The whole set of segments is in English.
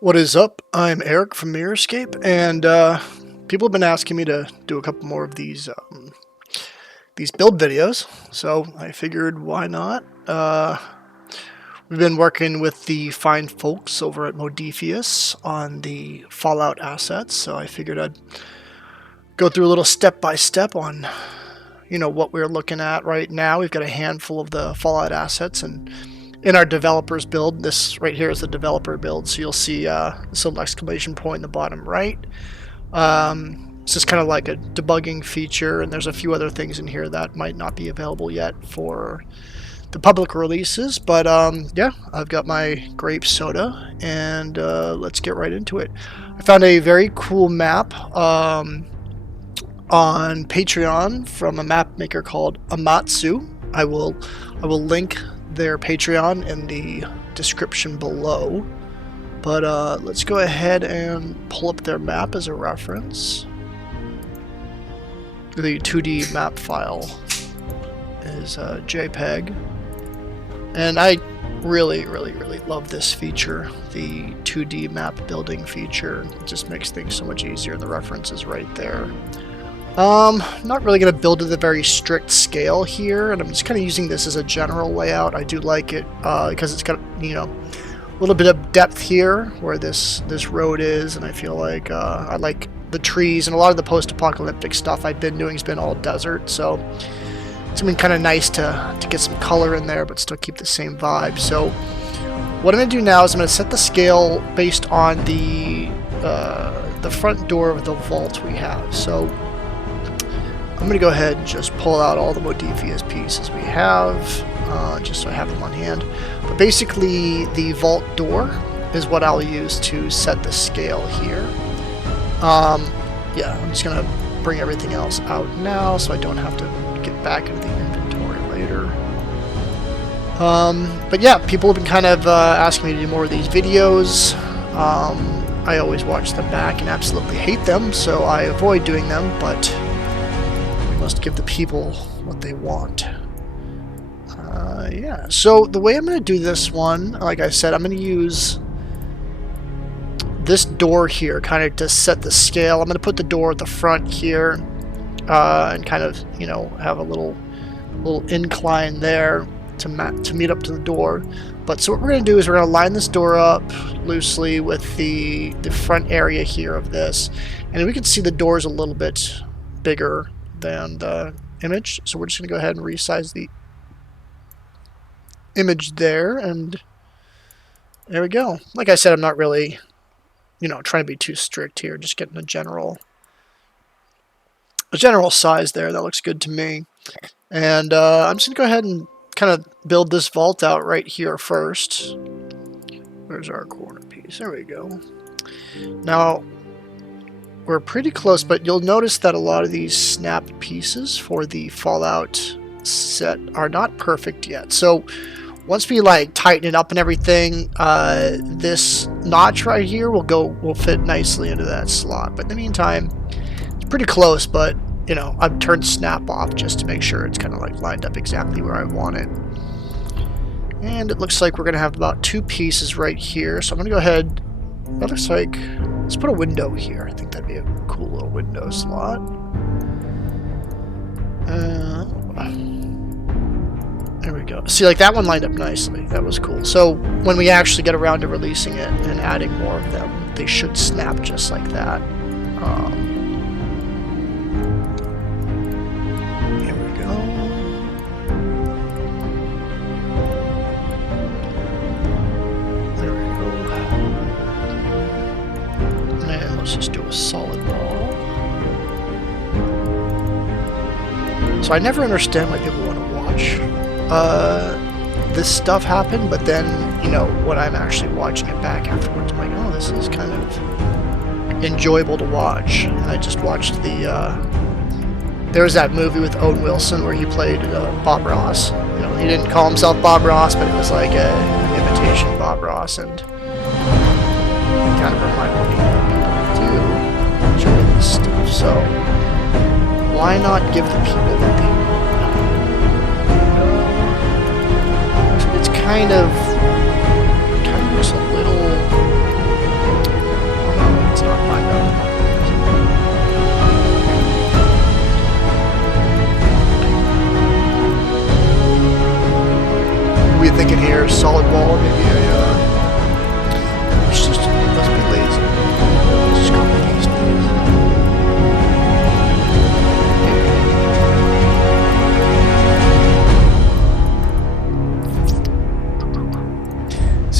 What is up? I'm Eric from Mirrorscape, and people have been asking me to do a couple more of these build videos, so I figured why not. We've been working with the fine folks over at Modiphius on the Fallout assets, so I figured I'd go through a little step-by-step on, what we're looking at right now. We've got a handful of the Fallout assets, and in our developers build, this right here is the developer build, so you'll see this little exclamation point in the bottom right. It's just kind of like a debugging feature, and there's a few other things in here that might not be available yet for the public releases, but yeah, I've got my grape soda, and let's get right into it. I found a very cool map on Patreon from a map maker called Amatsu. I will link their Patreon in the description below, but let's go ahead and pull up their map as a reference. The 2D map file is JPEG, and I really love this feature, the 2D map building feature. It just makes things so much easier. The reference is right there. Not really going to build at a very strict scale here, and I'm just kind of using this as a general layout. I do like it because it's got, a little bit of depth here where this road is, and I feel like I like the trees, and a lot of the post-apocalyptic stuff I've been doing has been all desert, so it's been kind of nice to get some color in there, but still keep the same vibe. So what I'm going to do now is I'm going to set the scale based on the front door of the vault we have. So I'm going to go ahead and just pull out all the Modiphius pieces we have, just so I have them on hand. But basically, the vault door is what I'll use to set the scale here. Yeah, I'm just going to bring everything else out now so I don't have to get back into the inventory later. But yeah, people have been kind of asking me to do more of these videos. I always watch them back and absolutely hate them, so I avoid doing them, but must give the people what they want. Yeah, so the way I'm going to do this one, like I said, I'm going to use this door here kind of to set the scale. I'm going to put the door at the front here and kind of, have a little incline there to meet up to the door. But so what we're going to do is we're going to line this door up loosely with the front area here of this, and we can see the door is a little bit bigger than the image, so we're just going to go ahead and resize the image there, and there we go. Like I said, I'm not really, trying to be too strict here, just getting a general size there. That looks good to me. And I'm just going to go ahead and kind of build this vault out right here first. Where's our corner piece? There we go. Now, we're pretty close, but you'll notice that a lot of these snap pieces for the Fallout set are not perfect yet. So once we tighten it up and everything, this notch right here will fit nicely into that slot. But in the meantime, it's pretty close, but I've turned snap off just to make sure it's kind of lined up exactly where I want it. And it looks like we're going to have about 2 pieces right here. So I'm going to go ahead. That looks like, let's put a window here. I think that'd be a cool little window slot. There we go. See, that one lined up nicely. That was cool. So when we actually get around to releasing it and adding more of them, they should snap just like that. Here we go. There we go. And let's just do a solid wall. So I never understand why people want to watch this stuff happen, but then, when I'm actually watching it back afterwards, I'm like, oh, this is kind of enjoyable to watch. And I just watched there was that movie with Owen Wilson where he played Bob Ross. He didn't call himself Bob Ross, but it was like an imitation of Bob Ross, and it kind of reminded me of people do enjoy this stuff. So why not give the people what they want? It's kind of looks a little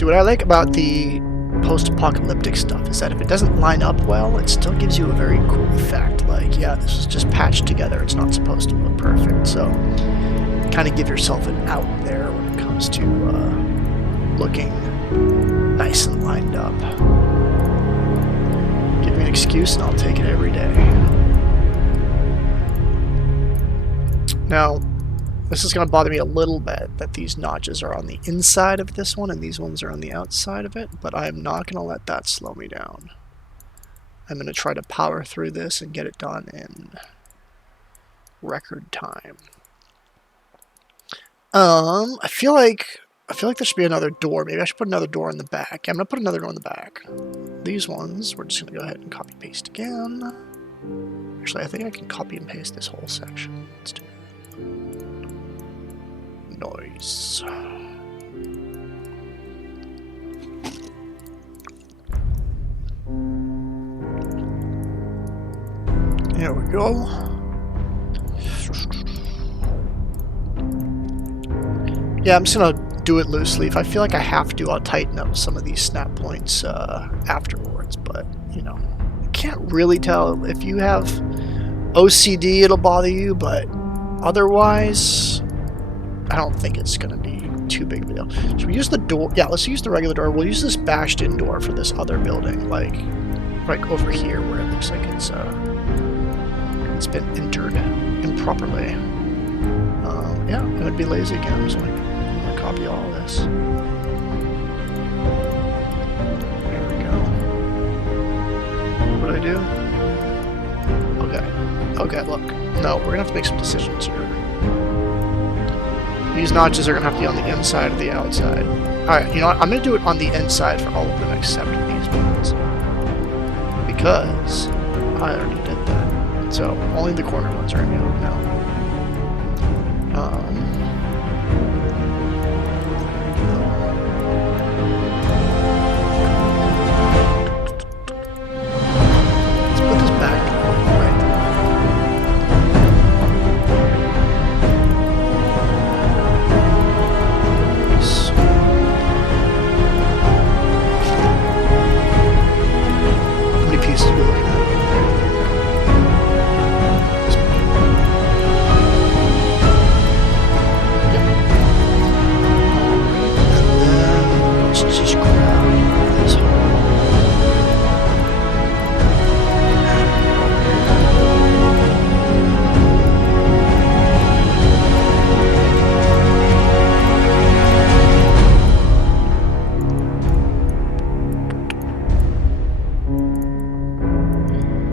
what I like about the post-apocalyptic stuff is that if it doesn't line up well, it still gives you a very cool effect. Like, yeah, this is just patched together. It's not supposed to look perfect. So, kind of give yourself an out there when it comes to looking nice and lined up. Give me an excuse and I'll take it every day. Now, this is going to bother me a little bit that these notches are on the inside of this one and these ones are on the outside of it, but I'm not going to let that slow me down. I'm going to try to power through this and get it done in record time. I feel like there should be another door. Maybe I should put another door in the back. Yeah, I'm going to put another door in the back. These ones, we're just going to go ahead and copy paste again. Actually, I think I can copy and paste this whole section. Let's do it. Noise. There we go. Yeah, I'm just gonna do it loosely. If I feel like I have to, I'll tighten up some of these snap points afterwards. But, you know, I can't really tell. If you have OCD, it'll bother you, but otherwise, I don't think it's going to be too big of a deal. Should we use the door? Yeah, let's use the regular door. We'll use this bashed-in door for this other building, like over here where it looks like it's been entered improperly. Yeah, it would be lazy again, so I'm going to copy all of this. There we go. What do I do? Okay. Okay, look. No, we're going to have to make some decisions here. These notches are going to have to be on the inside or the outside. Alright, you know what? I'm going to do it on the inside for all of them except these ones. Because I already did that. So, only the corner ones are going to be on now. Let's put this back right there. How many pieces are we looking at? Just grab this hole.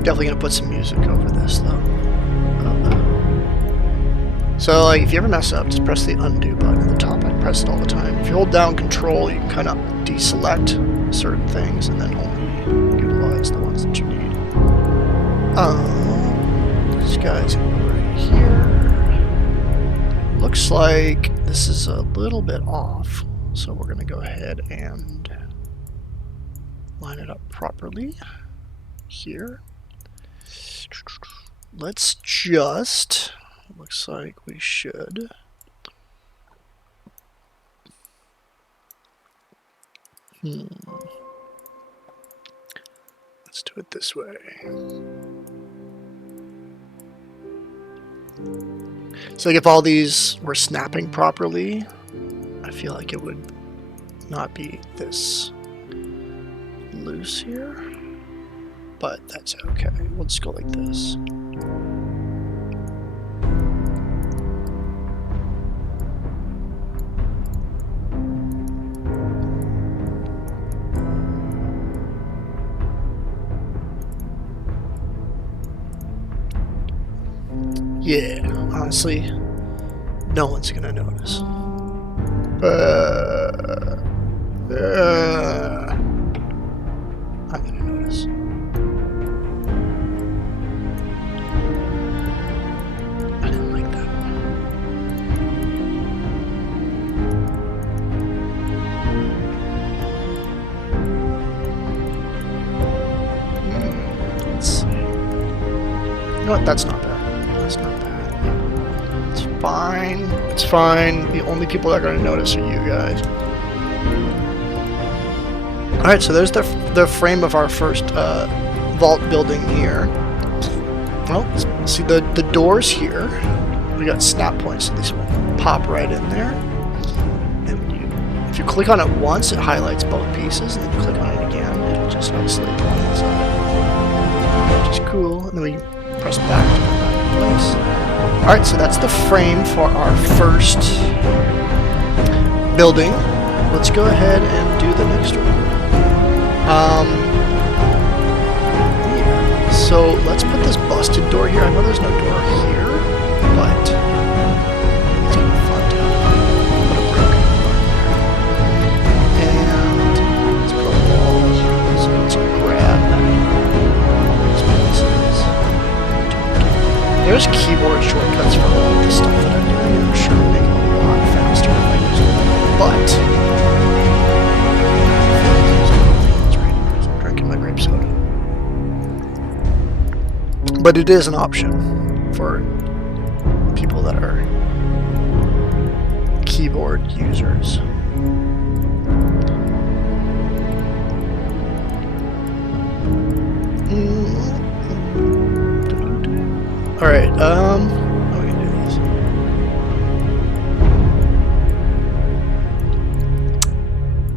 Definitely gonna put some music over this though. So, like, if you ever mess up, just press the undo button at the top. I press it all the time. If you hold down Control, you can kind of deselect certain things and then only utilize the ones that you need. This guy's right here. Looks like this is a little bit off, so we're going to go ahead and line it up properly here. Let's just... Looks like we should. Let's do it this way. So like if all these were snapping properly, I feel like it would not be this loose here. But that's okay. We'll just go like this. Yeah, honestly, no one's gonna notice. I'm gonna notice. I didn't like that. Let's see. You know what? That's not bad. That's not bad. It's fine. It's fine. The only people that are going to notice are you guys. Alright, so there's the frame of our first vault building here. Well, see the doors here. We got snap points, so these will pop right in there. And if you click on it once, it highlights both pieces, and then you click on it again, it'll just isolate one inside. Which is cool. And then we press back to put it back in place. Alright, so that's the frame for our first building. Let's go ahead and do the next one. Yeah. So let's put this busted door here. I know there's no door here, but it's kind of fun to put a broken door in there. And let's put a wall here. So let's grab these pieces. There's keyboard shortcuts for all of the stuff that I'm doing. I'm sure it'll make it a lot faster if I use them. But soda. But it is an option for people that are keyboard users. Alright, how are we gonna do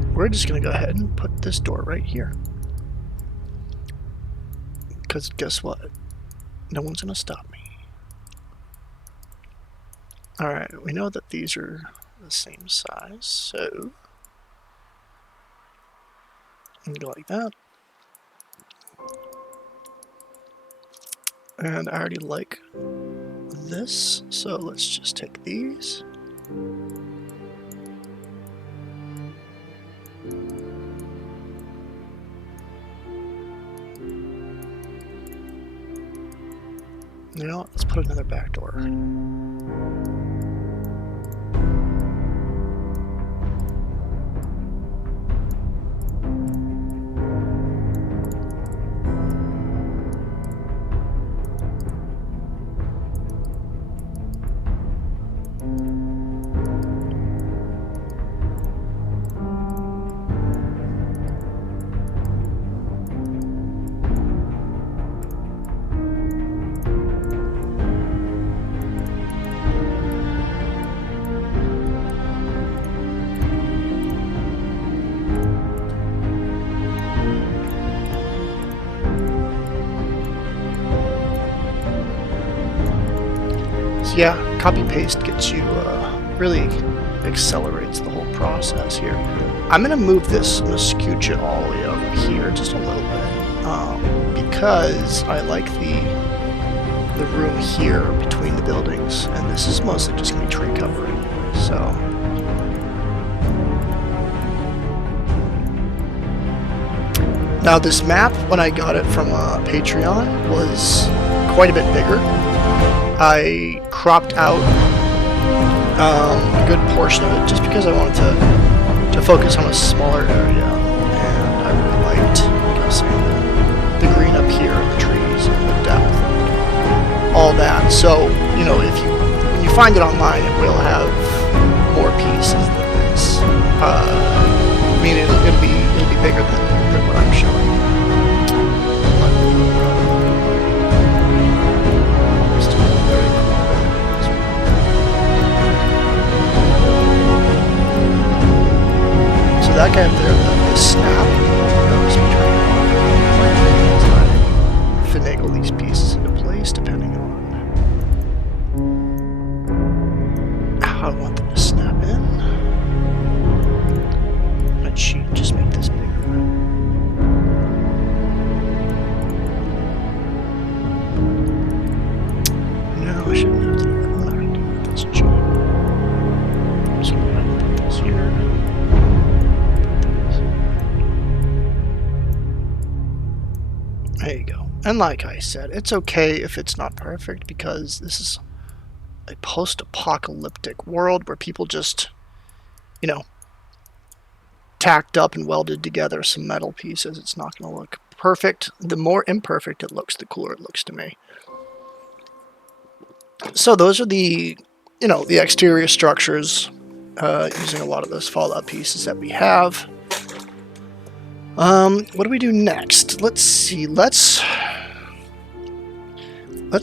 these? We're just gonna go ahead and put this door right here. Because guess what? No one's going to stop me. Alright, we know that these are the same size, so I'm going to go like that. And I already like this, so let's just take these. You know what? Let's put another back door. Yeah, copy paste gets you, really accelerates the whole process here. I'm going to move this, I'm going to scooch it all the way over here just a little bit, because I like the room here between the buildings, and this is mostly just going to be tree cover anyway, so. Now this map, when I got it from Patreon, was quite a bit bigger. I cropped out a good portion of it just because I wanted to focus on a smaller area, and I really liked, like I was saying, the green up here, and the trees, and the depth, and all that. So, you know, when you find it online, it will have more pieces than this. I mean, it'll be bigger than what I'm showing. That guy up there, the snap, notice me turning it on. Finagle these pieces into place depending on how I want them to snap in. Let's just make this bigger. No, I shouldn't have to do that. I'm not going to do that. That's cheap. I'm just going to go ahead and put this here. There you go. And like I said, it's okay if it's not perfect, because this is a post-apocalyptic world where people just, you know, tacked up and welded together some metal pieces. It's not going to look perfect. The more imperfect it looks, the cooler it looks to me. So those are the, you know, the exterior structures using a lot of those Fallout pieces that we have. What do we do next? Let's see. Let's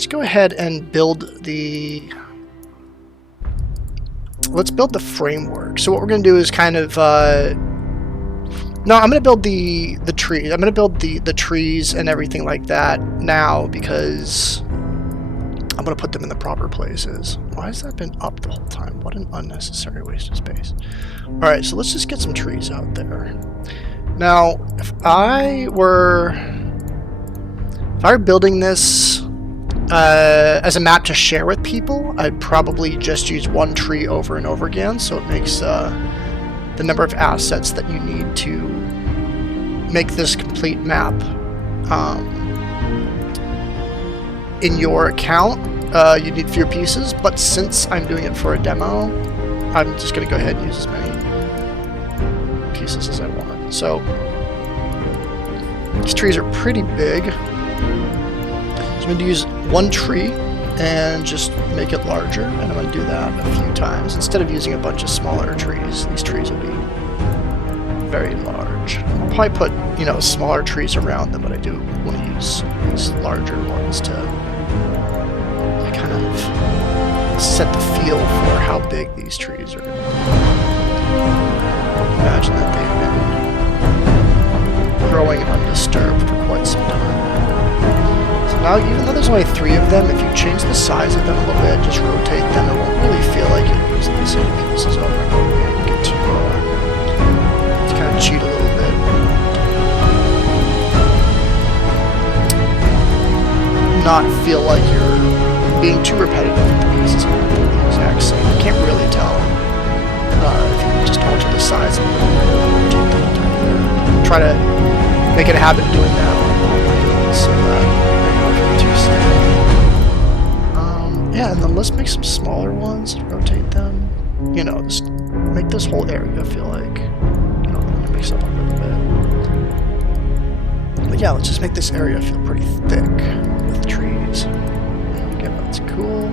go ahead and build the... Let's build the framework. So what we're going to do is kind of... No, I'm going to build the tree. I'm going to build the trees and everything like that now because I'm going to put them in the proper places. Why has that been up the whole time? What an unnecessary waste of space. Alright, so let's just get some trees out there. Now, if I were building this as a map to share with people, I'd probably just use one tree over and over again, so it makes the number of assets that you need to make this complete map in your account. You need fewer pieces, but since I'm doing it for a demo, I'm just going to go ahead and use as many pieces as I want. So these trees are pretty big. So I'm going to use one tree and just make it larger, and I'm going to do that a few times. Instead of using a bunch of smaller trees, these trees will be very large. I'll probably put, you know, smaller trees around them, but I do want to use these larger ones to kind of set the feel for how big these trees are going to be. Imagine that they've been growing undisturbed for quite some time. So now, even though there's only 3 of them, if you change the size of them a little bit, just rotate them, it won't really feel like you're using the same pieces over and over again. You get to kind of cheat a little bit. Not feel like you're being too repetitive with the pieces are the exact same. You can't really tell if you just alter the size of them. Try to make it a habit doing that so that yeah, and then let's make some smaller ones, rotate them. You know, just make this whole area feel like, you know, I'm gonna mix up a little bit. But yeah, let's just make this area feel pretty thick with trees. Again, that's cool.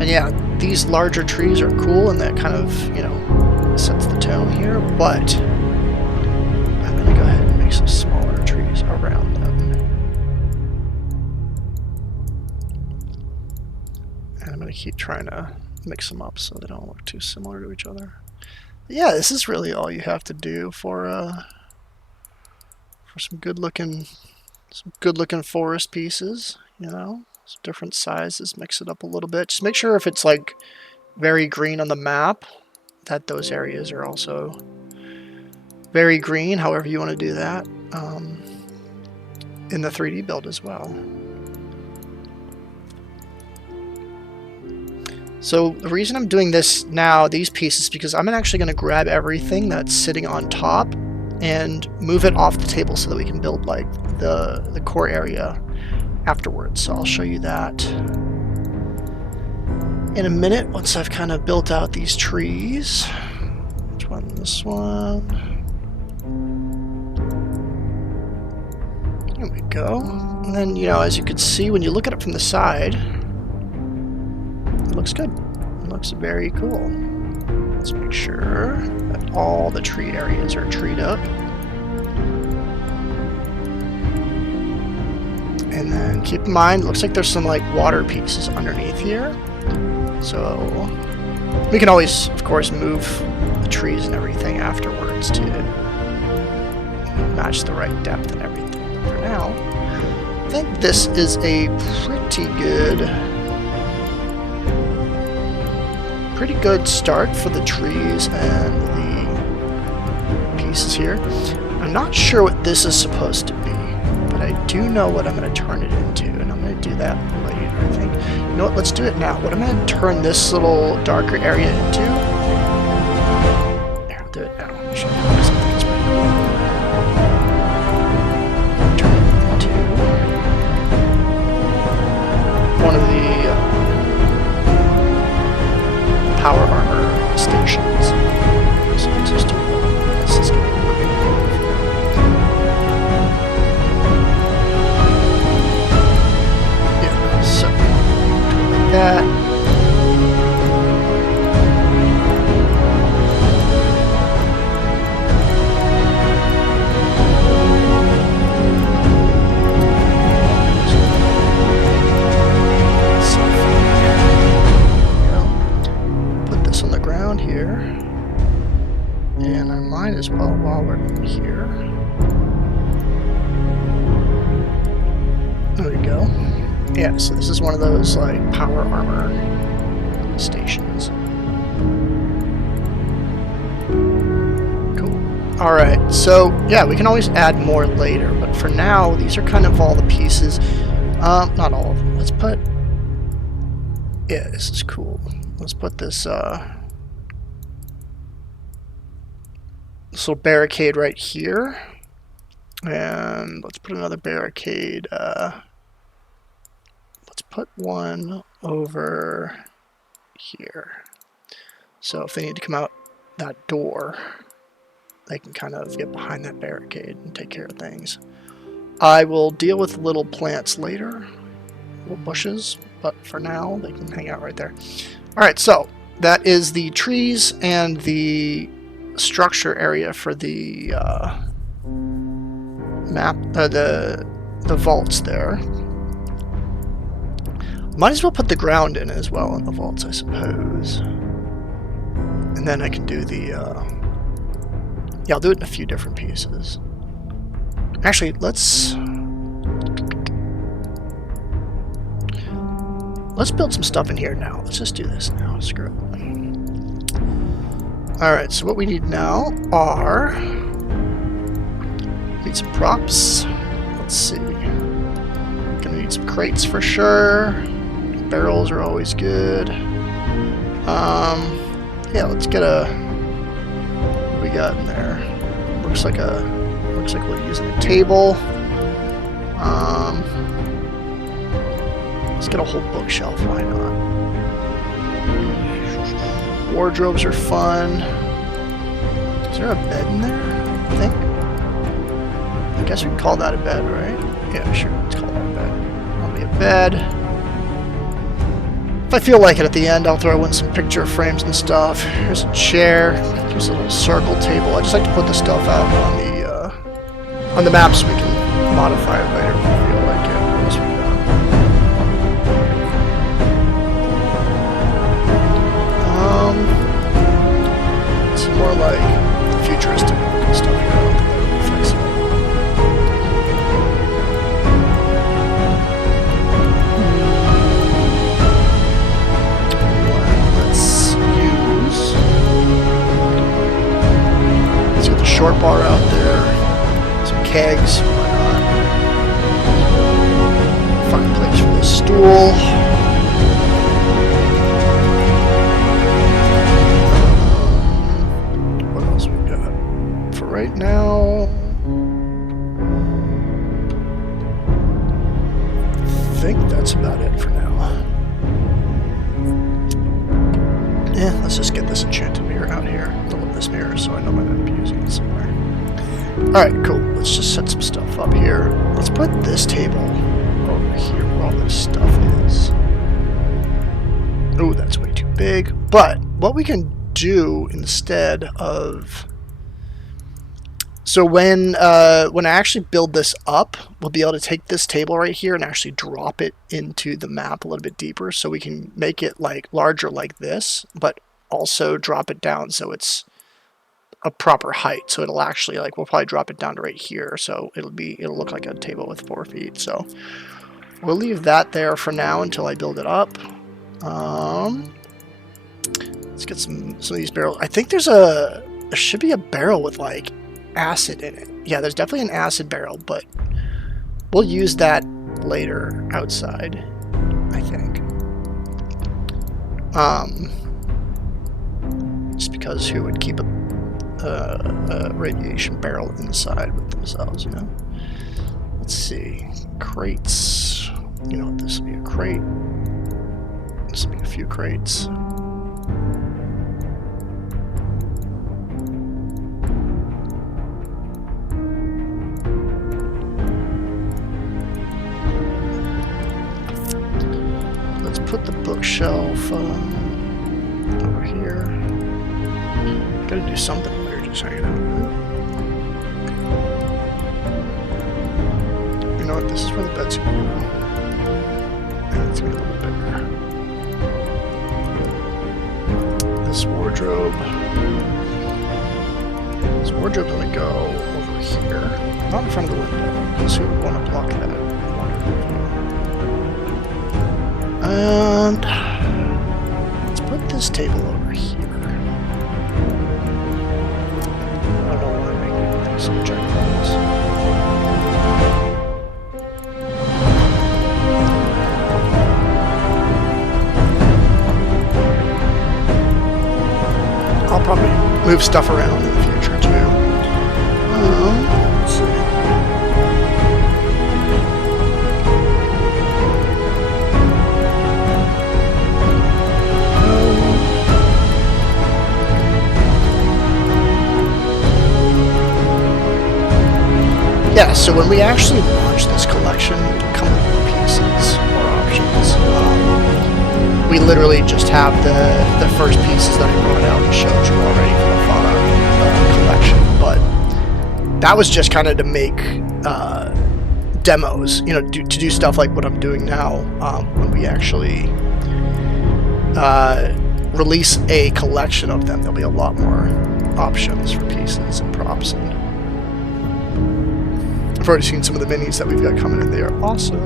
And yeah, these larger trees are cool, and that kind of, you know, sets the tone here, but I'm gonna go ahead and make some smaller trees around them. And I'm gonna keep trying to mix them up so they don't look too similar to each other. But yeah, this is really all you have to do for some good looking forest pieces, you know. Some different sizes, mix it up a little bit. Just make sure if it's like very green on the map, that those areas are also very green, however you want to do that, in the 3D build as well. So the reason I'm doing this now, these pieces, because I'm actually going to grab everything that's sitting on top and move it off the table so that we can build like the core area afterwards. So I'll show you that in a minute once I've kind of built out these trees. Which one? This one. There we go. And then, you know, as you can see when you look at it from the side, it looks good. It looks very cool. Let's make sure that all the tree areas are treed up. And then keep in mind, it looks like there's some like water pieces underneath here. So we can always, of course, move the trees and everything afterwards to match the right depth and everything. But for now, I think this is a pretty good start for the trees and the pieces here. I'm not sure what this is supposed to be, but I do know what I'm going to turn it into, and I'm going to do that later, I think. You know what, let's do it now. What I'm going to turn this little darker area into... Here, I'll do it now. I'll show you something that's pretty cool. Turn it into one of the power armor stations. So let's just do this. Is going to be really cool. Yeah, so like that. as well while we're here. There we go. Yeah, so this is one of those like power armor stations. Cool. Alright, so yeah, we can always add more later, but for now, these are kind of all the pieces. Not all of them. Let's put... Yeah, this is cool. Let's put this, this little barricade right here. And let's put another barricade, let's put one over here. So if they need to come out that door, they can kind of get behind that barricade and take care of things. I will deal with little plants later, little bushes, but for now they can hang out right there. Alright, so that is the trees and the structure area for the map, the vaults there. Might as well put the ground in as well in the vaults, I suppose. And then I can do the, yeah, I'll do it in a few different pieces. Actually, let's build some stuff in here now. Let's just do this now. Screw it. Alright, so what we need now are... need some props. Let's see. Gonna need some crates for sure. Barrels are always good. Yeah, let's get a... what do we got in there? Looks like we're using a table. Let's get a whole bookshelf, why not? Wardrobes are fun. Is there a bed in there? I think. I guess we can call that a bed, right? Yeah, sure, let's call that a bed. That'll be a bed. If I feel like it at the end, I'll throw in some picture frames and stuff. Here's a chair. Here's a little circle table. I just like to put the stuff out on the map so we can modify it later if we feel like it. What else we got? Some more like futuristic stuff here. I don't think that really fits it. Let's get the short bar out there. Some kegs. Why not? Find a place for this stool. Right now, I think that's about it for now. Yeah, let's just get this enchanted mirror out here. I love this mirror, so I know I'm going to be using it somewhere. Alright, cool. Let's just set some stuff up here. Let's put this table over here where all this stuff is. Oh, that's way too big. But what we can do instead of... So when I actually build this up, we'll be able to take this table right here and actually drop it into the map a little bit deeper, so we can make it like larger like this, but also drop it down so it's a proper height. So it'll actually like, we'll probably drop it down to right here, so it'll look like a table with 4 feet. So we'll leave that there for now until I build it up. Let's get some of these barrels. I think there should be a barrel with like acid in it. Yeah, there's definitely an acid barrel, but we'll use that later outside, I think. Just because who would keep a radiation barrel inside with themselves, you know? Let's see. Crates. You know what, this will be a crate. This will be a few crates. Put the bookshelf over here. Gotta do something weird just hanging out. You know what? This is where the bed's gonna go. And it's gonna be a little bigger. This wardrobe. This wardrobe's going to go over here. Not in front of the window, because we want to block that wardrobe. And let's put this table over here. I don't know why I'm making some check points. I'll probably move stuff around in the future too. Let's see. Yeah, so when we actually launch this collection, we can come with more pieces, more options. We literally just have the first pieces that I brought out and showed you already for the Fallout collection, but that was just kind of to make demos, you know, to do stuff like what I'm doing now. When we actually release a collection of them, there'll be a lot more options for pieces and props. And I've already seen some of the minis that we've got coming in. They are awesome.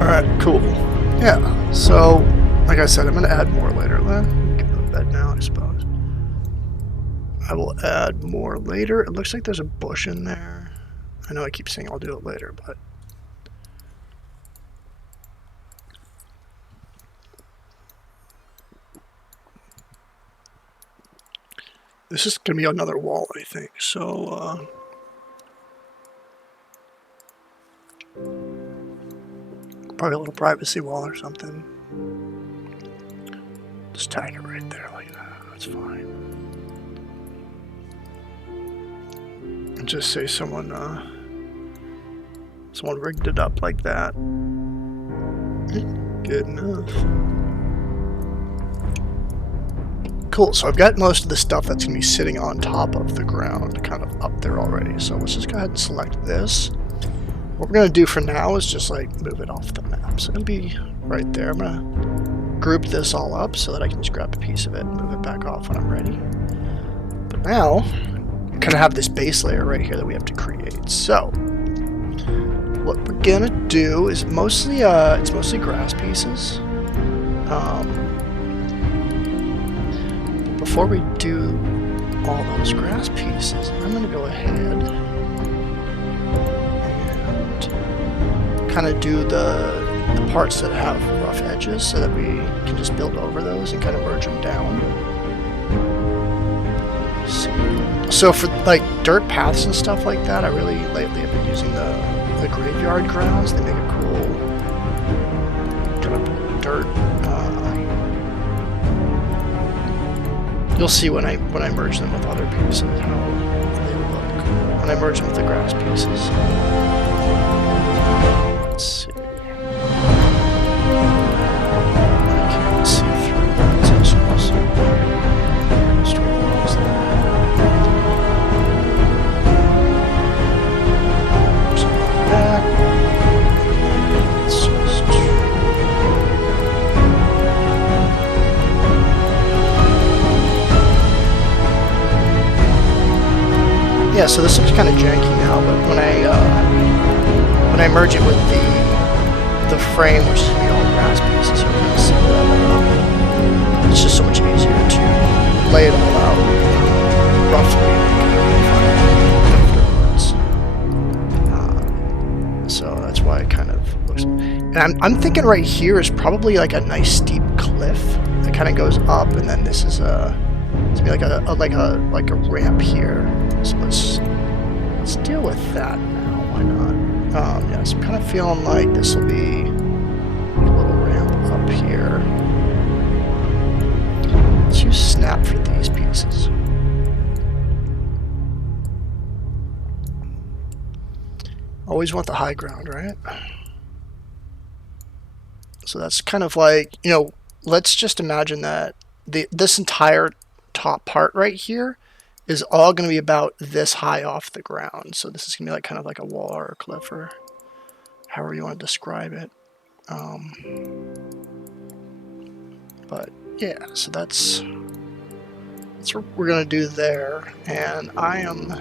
Alright, cool. Yeah, so, like I said, I'm going to add more later. Get to bed now, I suppose. I will add more later. It looks like there's a bush in there. I know I keep saying I'll do it later, but... this is going to be another wall, I think, so... probably a little privacy wall or something. Just tag it right there like that. That's fine. And just say someone rigged it up like that. Good enough. Cool, so I've got most of the stuff that's going to be sitting on top of the ground, kind of up there already. So let's just go ahead and select this. What we're going to do for now is just like move it off the map. So it'll be right there. I'm going to group this all up so that I can just grab a piece of it and move it back off when I'm ready. But now, we kind of have this base layer right here that we have to create. So, what we're going to do is mostly, it's mostly grass pieces. Before we do all those grass pieces, I'm going to go ahead kind of do the parts that have rough edges so that we can just build over those and kind of merge them down. So for like dirt paths and stuff like that, I really lately have been using the graveyard grounds. They make a cool kind of dirt. You'll see when I merge them with other pieces how they look when I merge them with the grass pieces. Let's see. I can't see through that. It's also straight across there. So back. Let's just. Yeah, so this looks kind of janky now, but when I merge it with the frame, which is going to be all grass pieces, you'll kind of see that it's just so much easier to lay it all out roughly afterwards. So that's why it kind of looks. And I'm thinking right here is probably like a nice steep cliff that kind of goes up, and then this is it's gonna be like a ramp here. So let's deal with that now. Why not? Yeah, so I'm kind of feeling like this will be a little ramp up here. Let's use snap for these pieces. Always want the high ground, right? So that's kind of like, you know, let's just imagine that this entire top part right here is all going to be about this high off the ground. So this is going to be like kind of like a wall or a cliff or however you want to describe it. But yeah, so that's that's what we're going to do there, and I am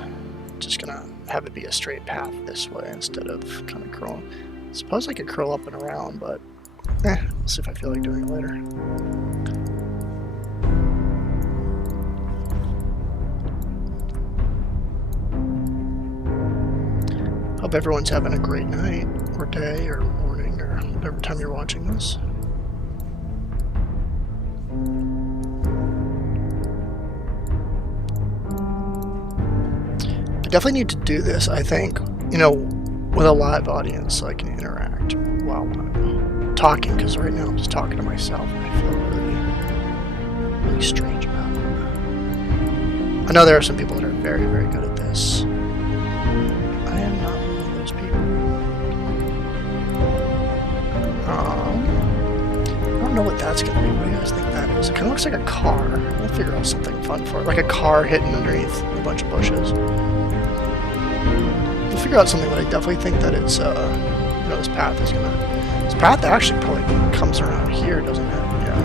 just going to have it be a straight path this way instead of kind of curling. I suppose I could curl up and around, but we'll see if I feel like doing it later. Hope everyone's having a great night, or day, or morning, or whatever time you're watching this. I definitely need to do this, I think, you know, with a live audience so I can interact while I'm talking, because right now I'm just talking to myself and I feel really strange about it. I know there are some people that are very, very good at this. I am not one of those people. I don't know what that's going to be. What do you guys think that is? It kind of looks like a car. We'll figure out something fun for it. Like a car hidden underneath a bunch of bushes. We'll figure out something, but I definitely think that it's, you know, this path is gonna... This path actually probably comes around here, doesn't it? Yeah.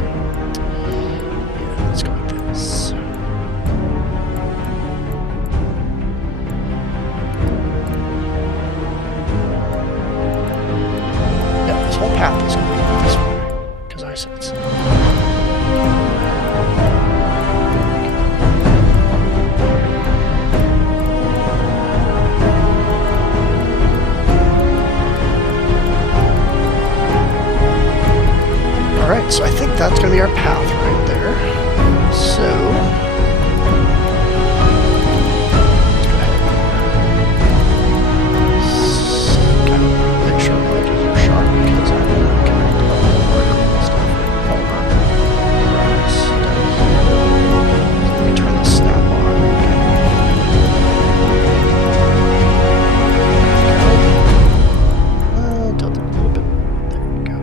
Yeah, let's go like this. Yeah, this whole path is gonna be this way, because I said so. Alright, so I think that's going to be our path right there. So, let's go ahead and make sure the edges are sharp because I'm going to connect all the vertical and stuff. Hold on. Let me turn the snap on. Okay. Tilt it a little bit. There we go.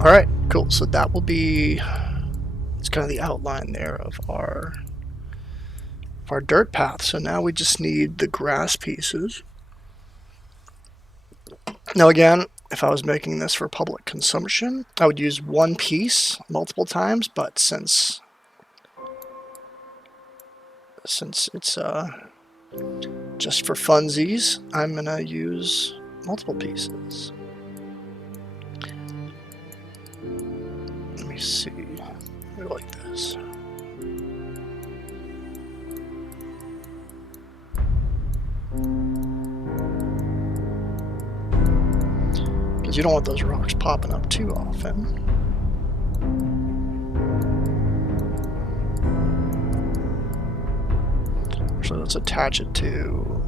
Alright, cool. So that will be, it's kind of the outline there of our dirt path. So now we just need the grass pieces. Now again, if I was making this for public consumption, I would use one piece multiple times, but since it's just for funsies, I'm gonna use multiple pieces. Let me see. I like this. Because you don't want those rocks popping up too often. So let's attach it to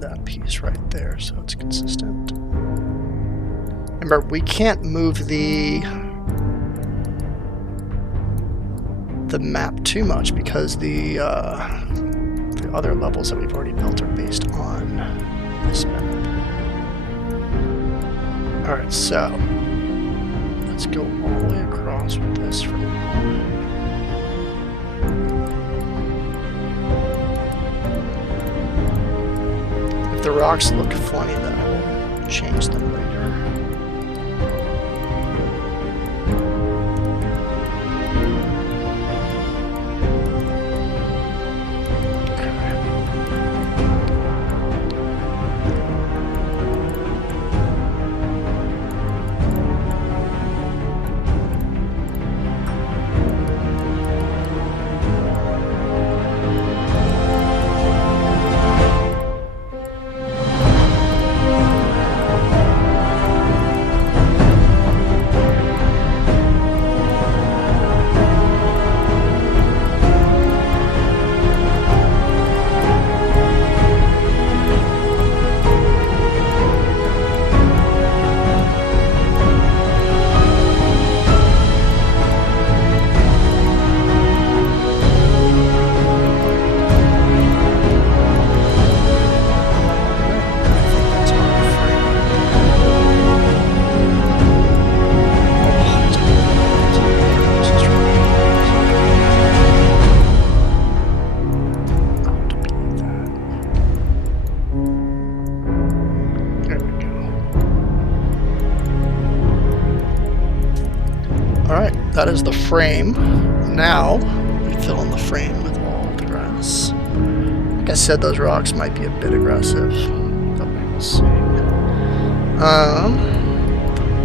that piece right there so it's consistent. Remember, we can't move the map too much because the other levels that we've already built are based on this map. Alright, so let's go all the way across with this from now. If the rocks look funny, then I will change them later. Alright, that is the frame. Now, we fill in the frame with all the grass. Like I said, those rocks might be a bit aggressive, but we will see.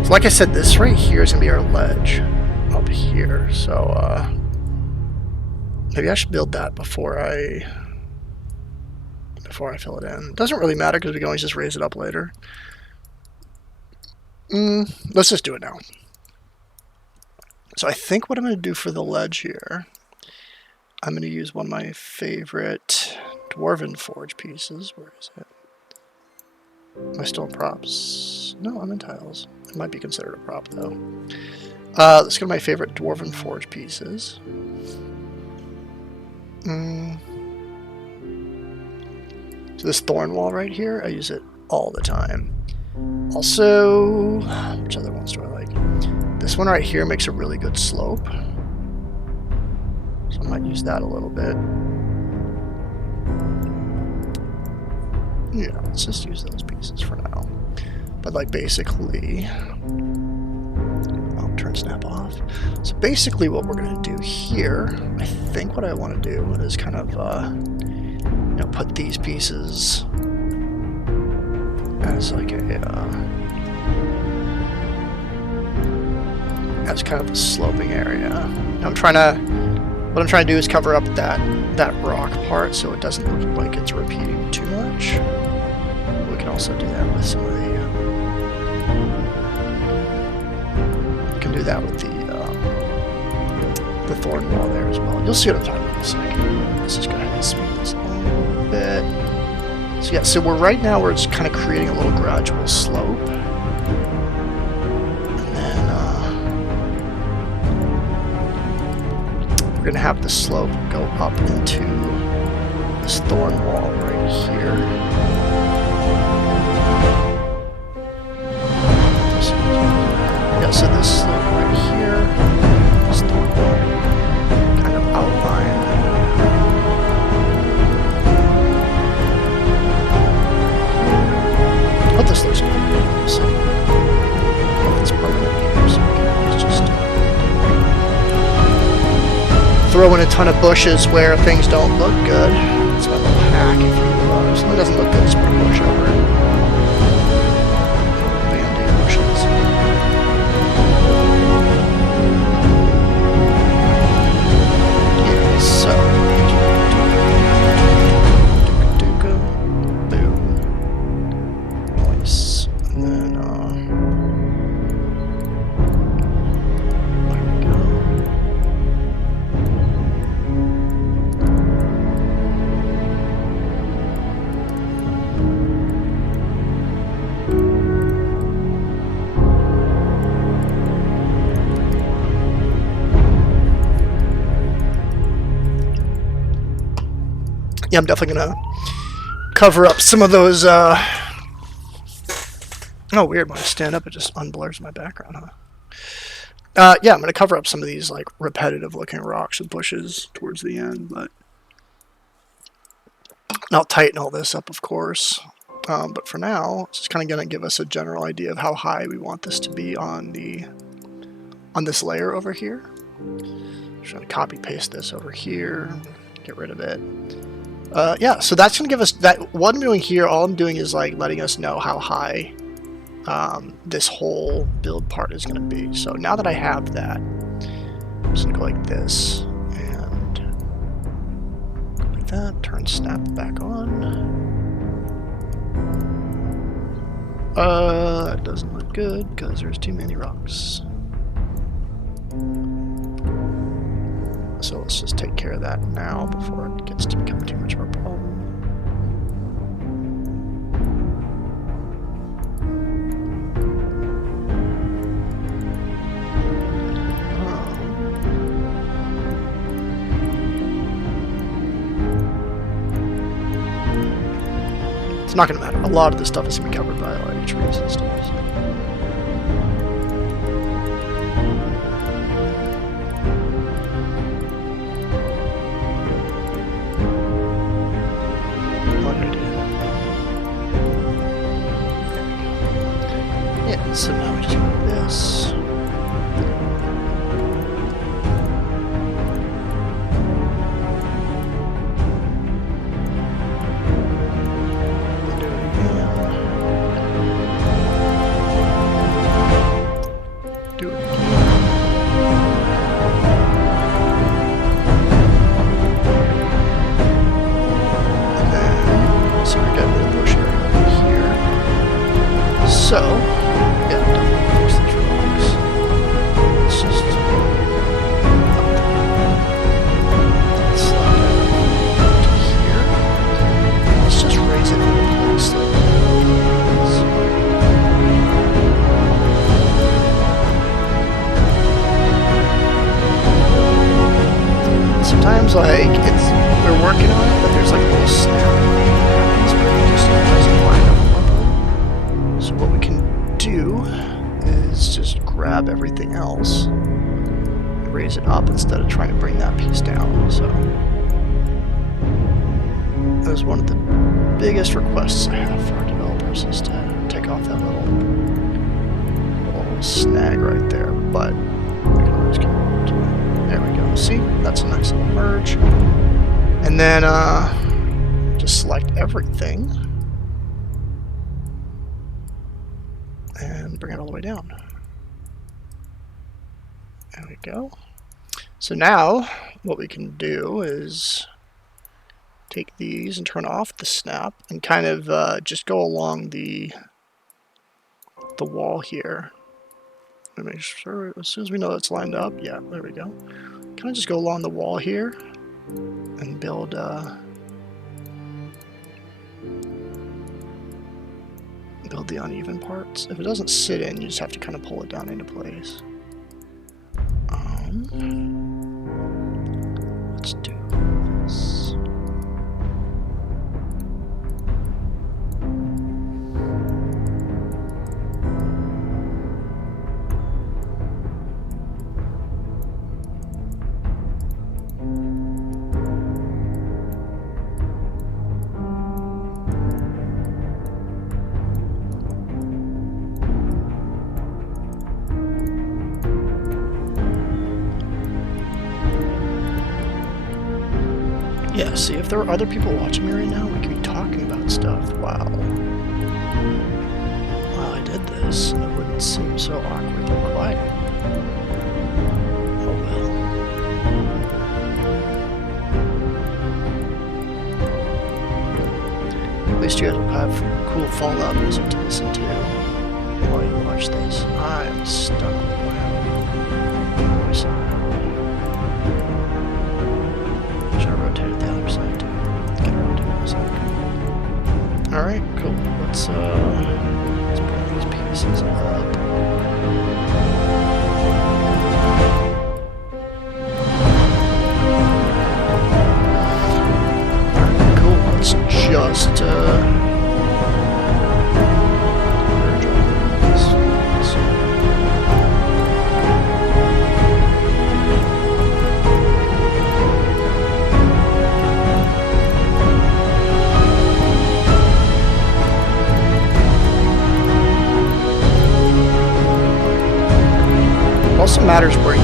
So like I said, this right here is going to be our ledge up here, so maybe I should build that before I fill it in. It doesn't really matter because we can always just raise it up later. Let's just do it now. So I think what I'm going to do for the ledge here, I'm going to use one of my favorite Dwarven Forge pieces. Where is it? Am I still in props? No, I'm in tiles. It might be considered a prop though. Let's go to my favorite Dwarven Forge pieces. So this thorn wall right here, I use it all the time. Also, which other ones do I like? This one right here makes a really good slope. So I might use that a little bit. Yeah, let's just use those pieces for now. But like basically, I'll turn snap off. So basically what we're gonna do here, I think what I wanna do is kind of, you know, put these pieces as like as kind of a sloping area. What I'm trying to do is cover up that rock part so it doesn't look like it's repeating too much. We can also do that with some of the can do that with the thorn wall there as well. You'll see what I'm talking about in a second. Let's just go ahead and smooth this a little bit. So yeah, so right now we're just kind of creating a little gradual slope. We're going to have the slope go up into this thorn wall right here. Yeah, so this slope right here, this thorn wall, kind of outline. Oh, this looks good. We'll see. I don't know if it's permanent here, so let's just throw in a ton of bushes where things don't look good. It's my little hack. If something doesn't look good, just put a bush over it. Band-aid bushes. Yeah, so. Boom. Nice. And then, there we go. Yeah, I'm definitely gonna cover up some of those. Oh, weird. When I stand up, it just unblurs my background, huh? Yeah, I'm gonna cover up some of these like repetitive-looking rocks and bushes towards the end, but I'll tighten all this up, of course. But for now, it's just kind of gonna give us a general idea of how high we want this to be on this layer over here. Just gonna copy paste this over here, get rid of it. Yeah, so that's going to give us that. What I'm doing here, all I'm doing is like letting us know how high this whole build part is going to be. So now that I have that, I'm just going to go like this and go like that, turn snap back on. That doesn't look good because there's too many rocks. So let's just take care of that now before it gets to become too much of a problem. It's not going to matter. A lot of this stuff is going to be covered by like trees and stuff. So. So now we just do this. grab everything else, raise it up instead of trying to bring that piece down. So that was one of the biggest requests I have for our developers, is to take off that little snag right there. But we can always come up to it. There we go. See, that's a nice little merge. And then just select everything and bring it all the way down. There we go. So now what we can do is take these and turn off the snap and kind of just go along the wall here. And make sure as soon as we know it's lined up, yeah, there we go. Kind of just go along the wall here and build the uneven parts. If it doesn't sit in, you just have to kind of pull it down into place. Let's do this. Yeah, see, if there were other people watching me right now, we could be talking about stuff. Wow. Wow, I did this, and it wouldn't seem so awkwardly quiet. Oh well. At least you guys will have cool Fallout music to listen to while you watch this. I'm stuck with my voice on. Alright, cool. Let's bring these pieces up. Alright, cool. Let's just also matters where you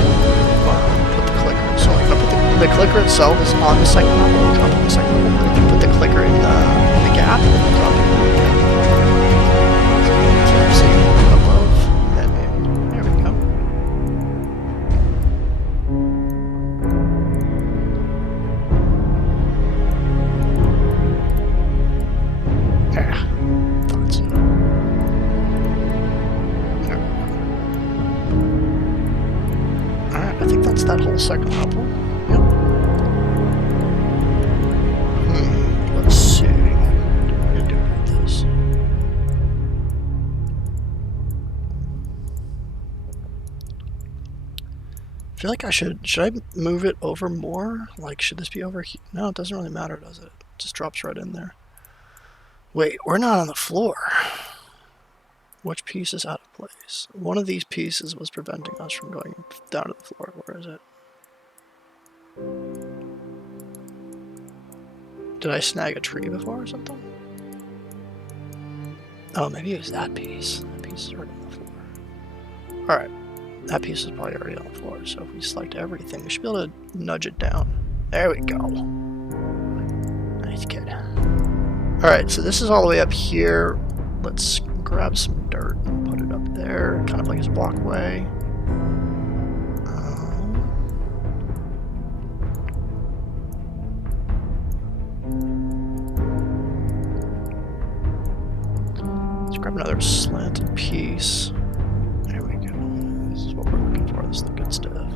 put the clicker. So like if I put the clicker itself is on the second level, it'll drop on the second level. But if you put the clicker in the gap, it'll drop in the gap. So I'm seeing above, and then there we go. Yeah, thought so. I think that's that whole second level. Yep. Let's see. What are we gonna do about this? I feel like should I move it over more? Like, should this be over here? No, it doesn't really matter, does it? It just drops right in there. Wait, we're not on the floor. Which piece is out of place? One of these pieces was preventing us from going down to the floor. Where is it? Did I snag a tree before or something? Oh, maybe it was that piece. That piece is already on the floor. Alright. That piece is probably already on the floor, so if we select everything, we should be able to nudge it down. There we go. Nice kid. Alright, so this is all the way up here. Let's grab some dirt and put it up there, kind of like as a walkway. Let's grab another slanted piece. There we go. This is what we're looking for. This is the good stuff.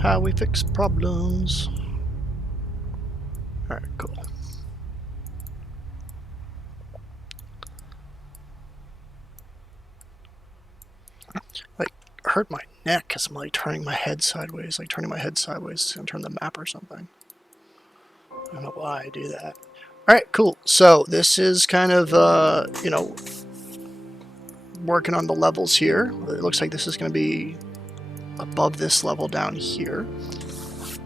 How we fix problems. Alright, cool. Like, hurt my neck because I'm like turning my head sideways. Like turning my head sideways is gonna turn the map or something. I don't know why I do that. Alright, cool. So this is kind of, you know, working on the levels here. It looks like this is going to be above this level down here.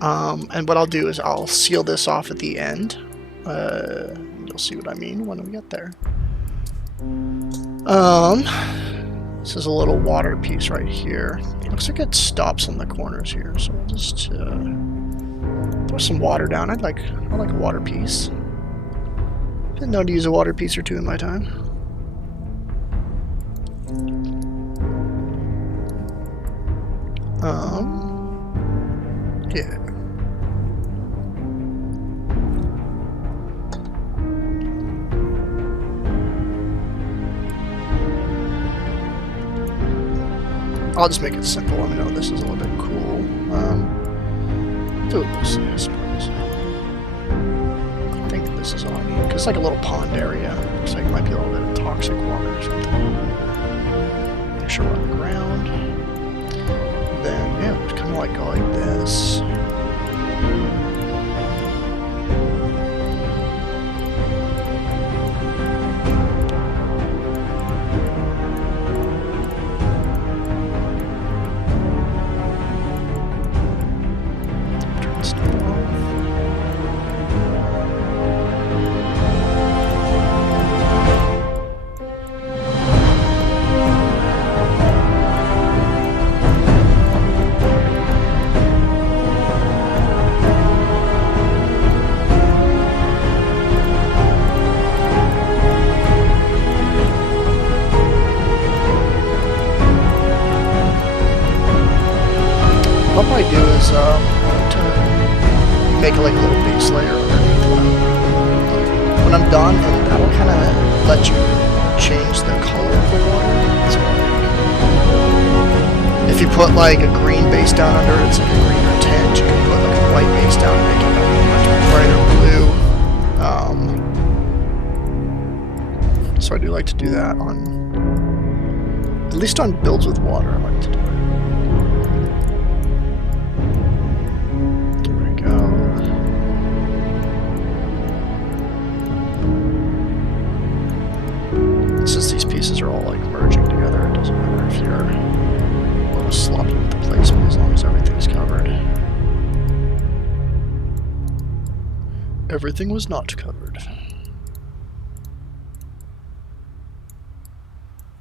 And what I'll do is I'll seal this off at the end. You'll see what I mean when we get there. This is a little water piece right here. It looks like it stops in the corners here, so we'll just throw some water down. I like a water piece. Been known to use a water piece or two in my time. Yeah. I'll just make it simple. Let me know this is a little bit cool. Do it this way, I suppose. I think this is all I need, because it's like a little pond area. Looks like it might be a little bit of toxic water or something. Make sure we're on the ground. Then, yeah, it's kind of like go like this. What I do is to make like a little base layer underneath when I'm done, and that'll kind of let you change the color of the water. So if you put like a green base down under it, it's like a greener tint. You can put like a white base down and make it a much brighter blue. So I do like to do that on, at least on builds with water. I like to do it. Since these pieces are all like merging together, it doesn't matter if you're a little sloppy with the placement as long as everything's covered. Everything was not covered.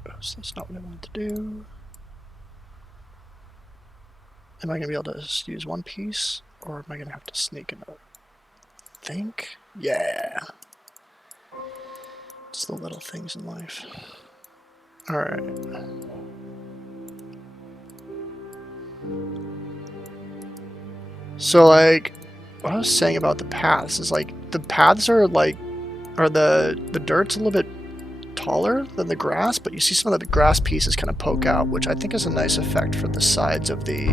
Oh, so that's not what I wanted to do. Am I going to be able to just use one piece, or am I going to have to sneak another? I think? Yeah. It's the little things in life. Alright. So like, what I was saying about the paths is like, the paths are like, the dirt's a little bit taller than the grass, but you see some of the grass pieces kind of poke out, which I think is a nice effect for the sides of the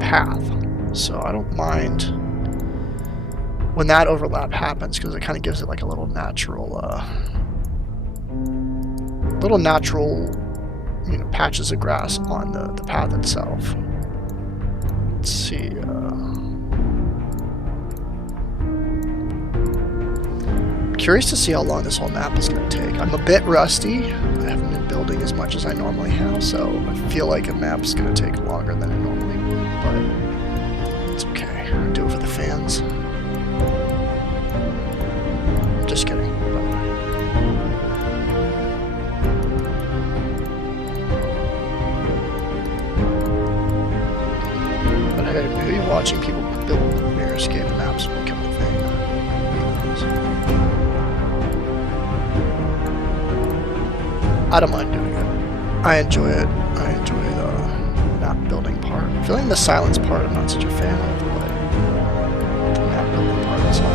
path. So I don't mind when that overlap happens, because it kind of gives it like a little natural, you know, patches of grass on the path itself. Let's see. I'm curious to see how long this whole map is going to take. I'm a bit rusty. I haven't been building as much as I normally have, so I feel like a map's going to take longer than it normally would, but it's okay. I'll do it for the fans. Just kidding. But hey, maybe watching people build Mirrorscape maps will become a thing. I don't mind doing it. I enjoy it. I enjoy the map building part. Feeling the silence part I'm not such a fan of, but the map building part is all I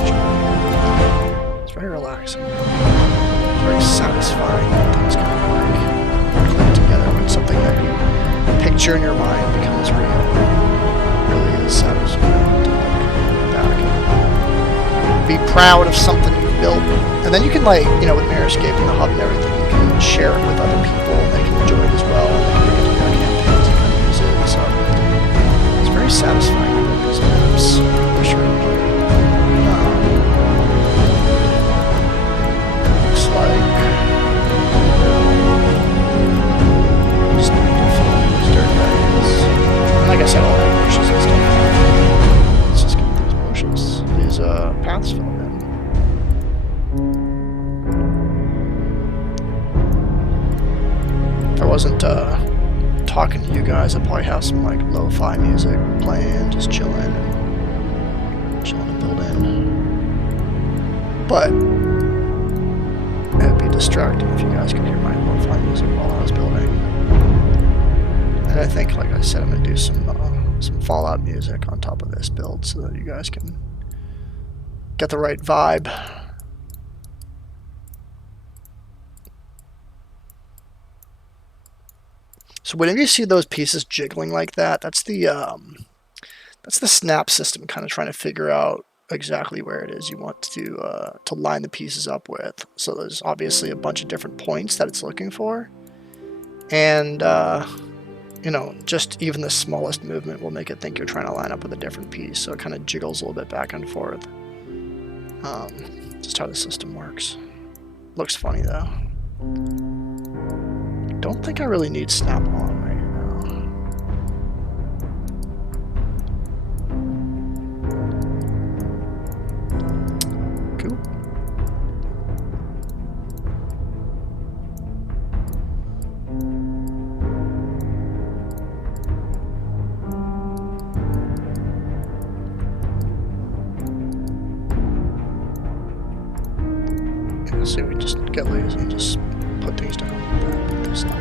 enjoy. It's very relaxing. It's very satisfying when things kind of like picture in your mind becomes real. It really is satisfying to look back and be proud of something you've built. And then you can, like, you know, with Mirrorscape and the hub and everything, you can share it with other people and they can enjoy it as well. And they can bring it to their campaigns and kind of use it. So it's very satisfying to build these maps. For sure. Looks like just need to fill in these dirt areas. And like I said, all that bushes and stuff. Let's just get these bushes, these paths filled in. If I wasn't talking to you guys, I'd probably have some like lo-fi music playing, just chilling and building. But it'd be distracting if you guys could hear my lo-fi music while I was building. And I think, like I said, I'm gonna do some Fallout music on top of this build so that you guys can get the right vibe. So whenever you see those pieces jiggling like that, that's the snap system kind of trying to figure out exactly where it is you want to line the pieces up with. So there's obviously a bunch of different points that it's looking for, and you know, just even the smallest movement will make it think you're trying to line up with a different piece. So it kind of jiggles a little bit back and forth. Just how the system works. Looks funny though. Don't think I really need snap on right now. Cool. Yeah, so we just get lazy and just put things down like that. Put this down.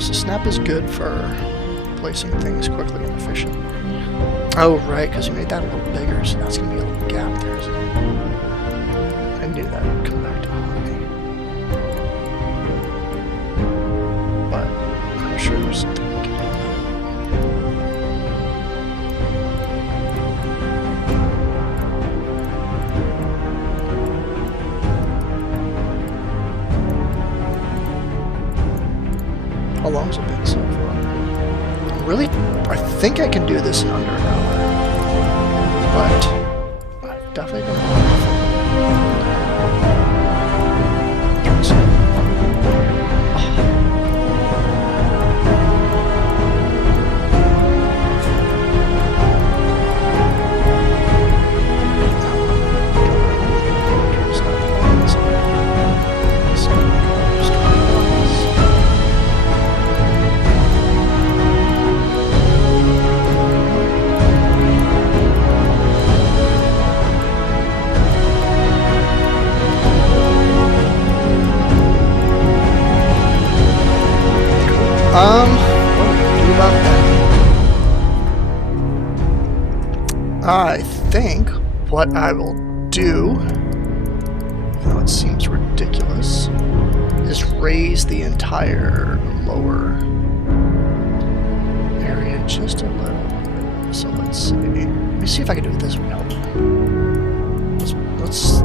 So snap is good for placing things quickly and efficiently. Oh, right, because you made that a little bigger, so that's going to be a little gap there, isn't it? I knew that would come back to haunt me. But I'm sure there's something we can do. How long's it been so far? Really? I think I can do this in under an hour. But I definitely don't know. What do we do about that? I think what I will do, even though it seems ridiculous, is raise the entire lower area just a little bit. So let's see. Let me see if I can do it this way. Let's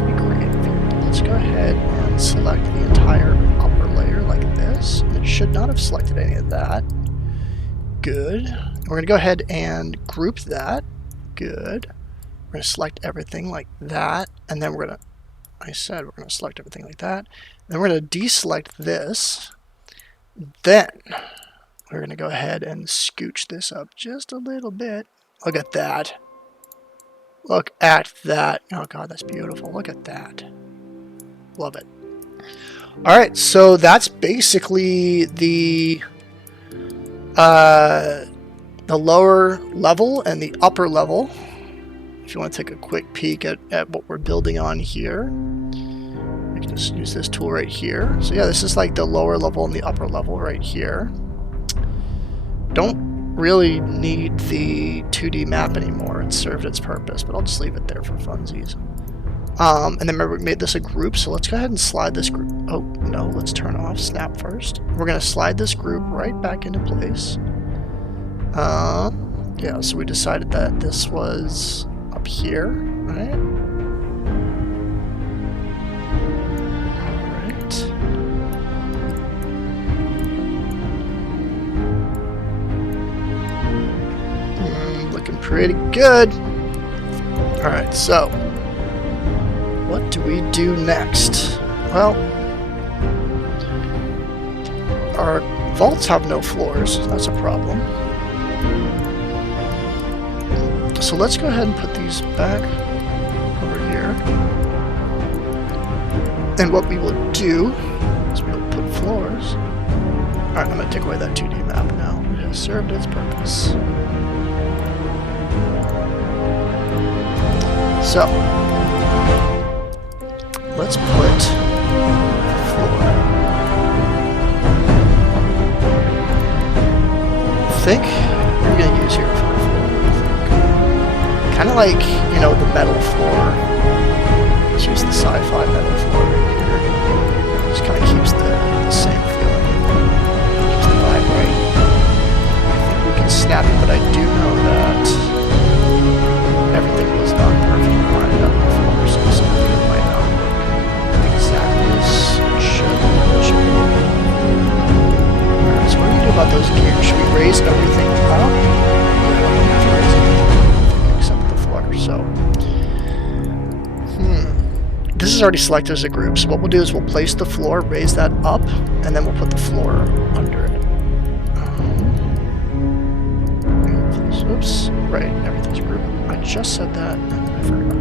be creative here. Let's go ahead and select the entire upper layer like this. It should not have selected any of that. Good. We're going to go ahead and group that. Good. We're going to select everything like that. And then we're going to, I said we're going to select everything like that. Then we're going to deselect this. Then we're going to go ahead and scooch this up just a little bit. Look at that. Look at that. Oh god, that's beautiful. Look at that. Love it. Alright, so that's basically the lower level and the upper level. If you want to take a quick peek at what we're building on here, we can just use this tool right here. So yeah, this is like the lower level and the upper level right here. Don't really need the 2D map anymore. It served its purpose, but I'll just leave it there for funsies. And then remember we made this a group, so let's go ahead and slide this group. Oh, no, let's turn off snap first. We're going to slide this group right back into place. Yeah, so we decided that this was up here, right? Alright. Looking pretty good. Alright, so what do we do next? Well, our vaults have no floors. That's a problem. So let's go ahead and put these back over here. And what we will do is we will put floors. Alright, I'm going to take away that 2D map now. It has served its purpose. So, let's put floor. I think what are we going to use here for a floor? Kind of like, you know, the metal floor. Let's use the sci-fi metal floor right here. Just kind of keeps the same feeling. Keeps the vibe right. I think we can snap it, but I do know that everything was not perfectly lined up before, so snapping it might not work exactly as it should. Alright, so what do we do about those gears? Should we raise everything up? No, we don't have to raise anything except the floor, so... This is already selected as a group, so what we'll do is we'll place the floor, raise that up, and then we'll put the floor under it. Oops, right, everything's a group. I just said that, and then I forgot.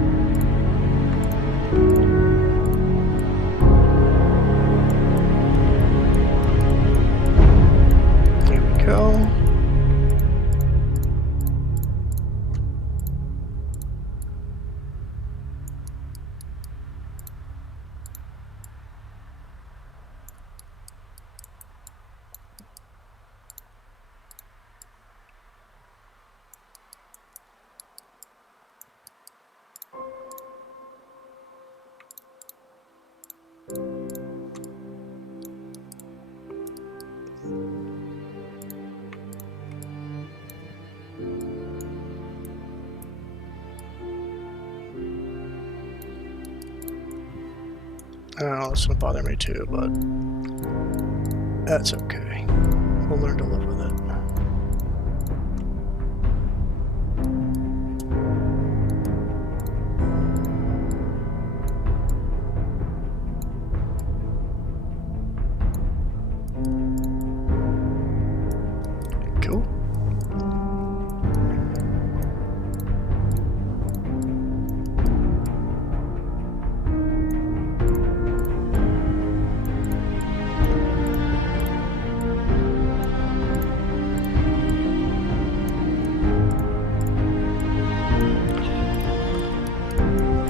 There we go. Oh, it's gonna bother me too, but that's okay. We'll learn to live with it. Cool.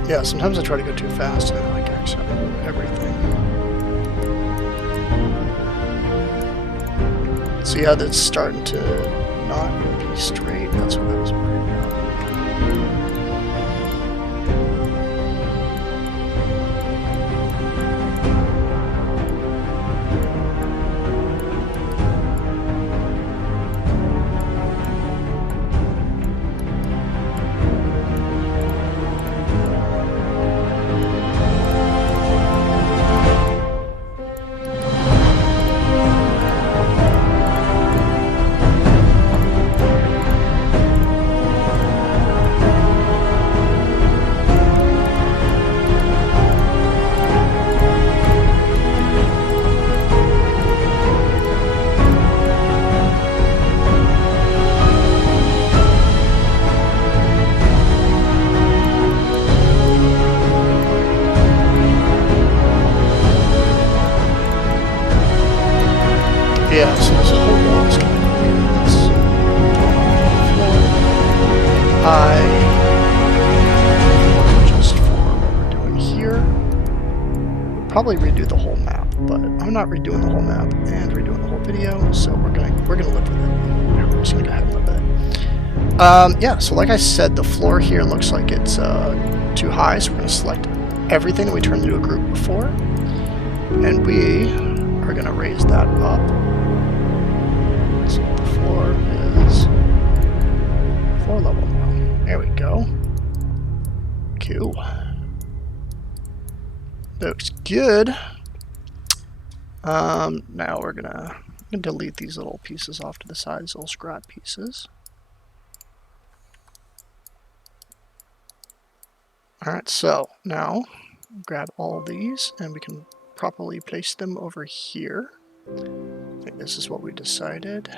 Yeah, sometimes I try to go too fast and I like accidentally move everything. See how that's starting to not be straight? That's what I was worried about. Yeah, so this whole wall is going to be this. Just for what we're doing here, we'll probably redo the whole map, but I'm not redoing the whole map and redoing the whole video, so we're gonna live with it. We're just gonna go ahead and live with it. Yeah, so like I said, the floor here looks like it's too high, so we're gonna select everything that we turned into a group before, and we are going to raise that up. So the floor is floor level now. There we go. Cool. Looks good. Now we're gonna delete these little pieces off to the side, these little scrap pieces. Alright, so now grab all of these and we can properly place them over here. I think this is what we decided.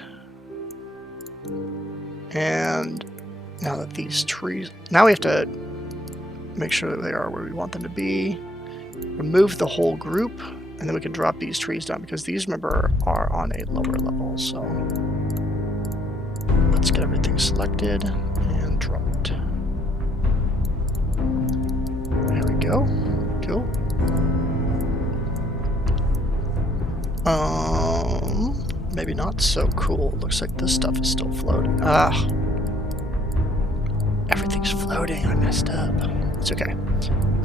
And now that these trees, now we have to make sure that they are where we want them to be. Remove the whole group, and then we can drop these trees down because these, remember, are on a lower level. So let's get everything selected and dropped. There we go. Cool. Maybe not so cool. Looks like this stuff is still floating. Ah. Everything's floating. I messed up. It's okay.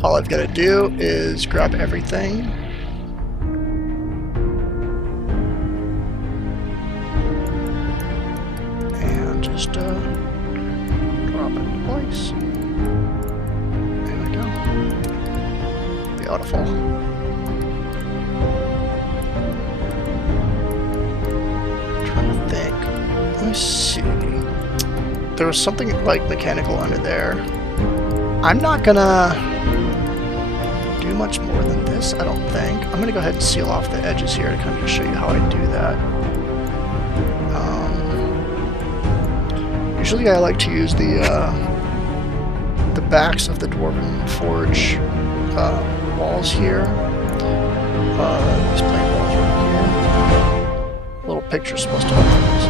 All I've got to do is grab everything. And just drop it into place. There we go. Beautiful. Let me see. There was something like mechanical under there. I'm not gonna do much more than this, I don't think. I'm gonna go ahead and seal off the edges here to kind of just show you how I do that. Usually I like to use the backs of the Dwarven Forge walls here. These plain walls right here. Little picture's supposed to help those.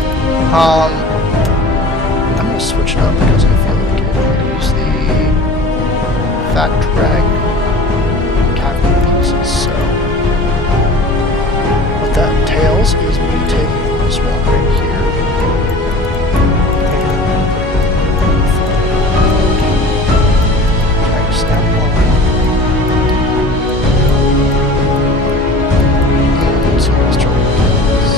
I'm going to switch it up because I feel like it. I'm going to use the Fat Dragon cabinet pieces. So what that entails is me taking this one right here and trying to snap on. So let's try to do this.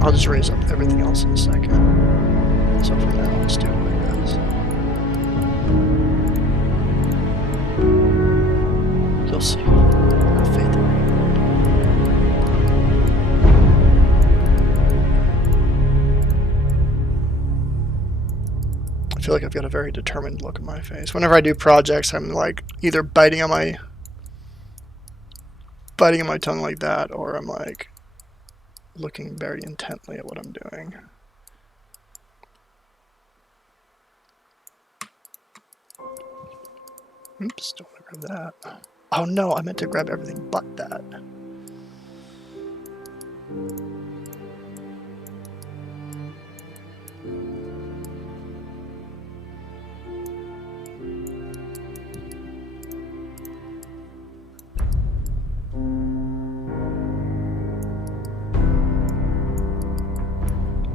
I'll just raise up everything else in a second. So for now, let's do it like this. You'll see. Have faith in me. I feel like I've got a very determined look on my face. Whenever I do projects, I'm like either biting on my tongue like that, or I'm like looking very intently at what I'm doing. Oops, don't want to grab that. Oh no, I meant to grab everything but that.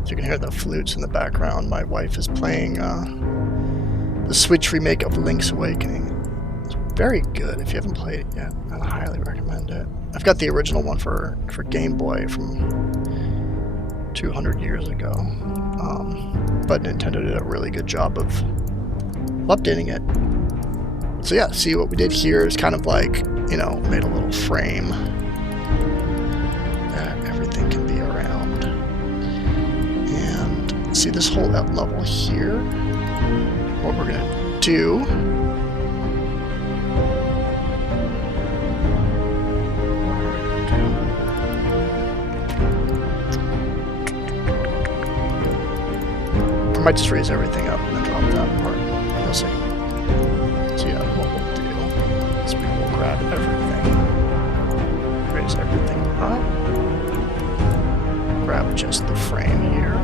You can hear the flutes in the background. My wife is playing the Switch remake of Link's Awakening. It's very good. If you haven't played it yet, I highly recommend it. I've got the original one for Game Boy from 200 years ago, but Nintendo did a really good job of updating it. So yeah, see what we did here is kind of like, you know, made a little frame that everything can be around. See this whole level here? What we're gonna do I might just raise everything up and then drop that part. You'll see. So yeah, what we'll do is we will grab everything, raise everything up, grab just the frame here.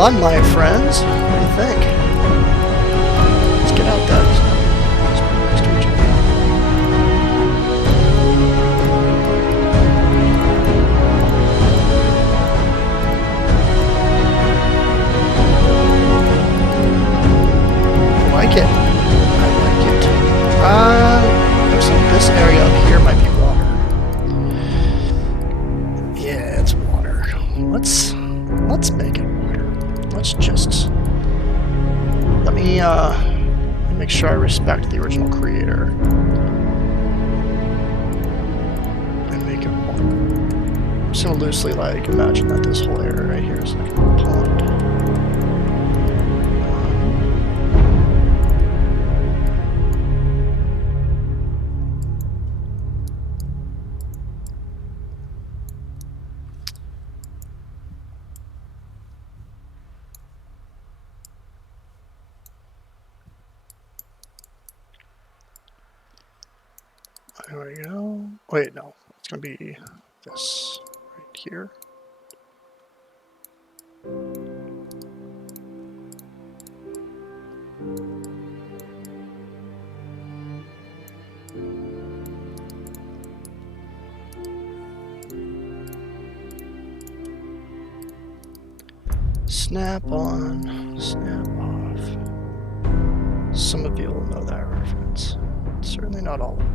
done, my friends. What do you think? Let's get out there. Let's put next to each other. I like it. Looks like this area up here might be water. Yeah, it's water. Let's make it water. Let's just let me make sure I respect the original creator and make it water. I'm just gonna loosely like imagine that this whole area right here is like a pond. There we go. Wait, no. It's going to be this right here. Snap on, snap off. Some of you will know that reference. Certainly not all of you.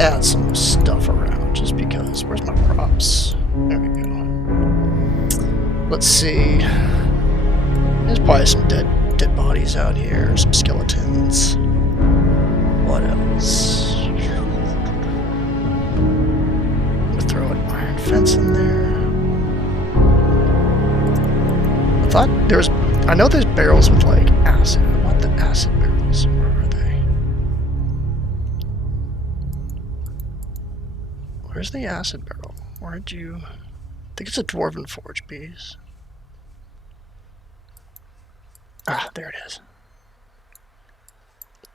Add some stuff around just because. Where's my props? There we go. Let's see. There's probably some dead bodies out here, some skeletons. What else? I'm gonna throw an iron fence in there. I know there's barrels with like acid. I want the acid barrels. Where are they? Where's the acid barrel? Where'd you... I think it's a Dwarven Forge piece. Ah, there it is.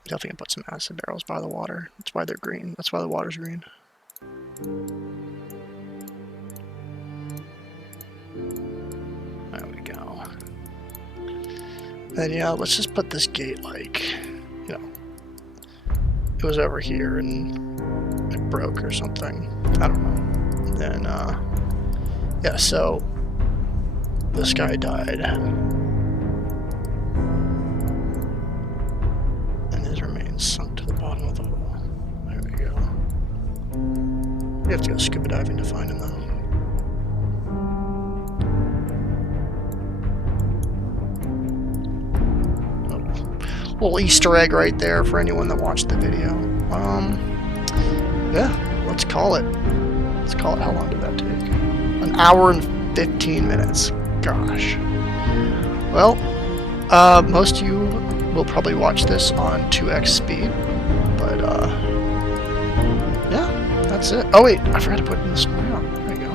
Definitely gonna put some acid barrels by the water. That's why they're green. That's why the water's green. There we go. Then yeah, let's just put this gate like, you know, it was over here and it broke or something. I don't know. And then, yeah, so this guy died. And his remains sunk to the bottom of the hole. There we go. We have to go scuba diving to find him, though. Little Easter egg right there for anyone that watched the video. Yeah, let's call it. Let's call it, how long did that take? An hour and 15 minutes. Gosh. Well, most of you will probably watch this on 2x speed, but yeah, that's it. Oh wait, I forgot to put in this round. There we go.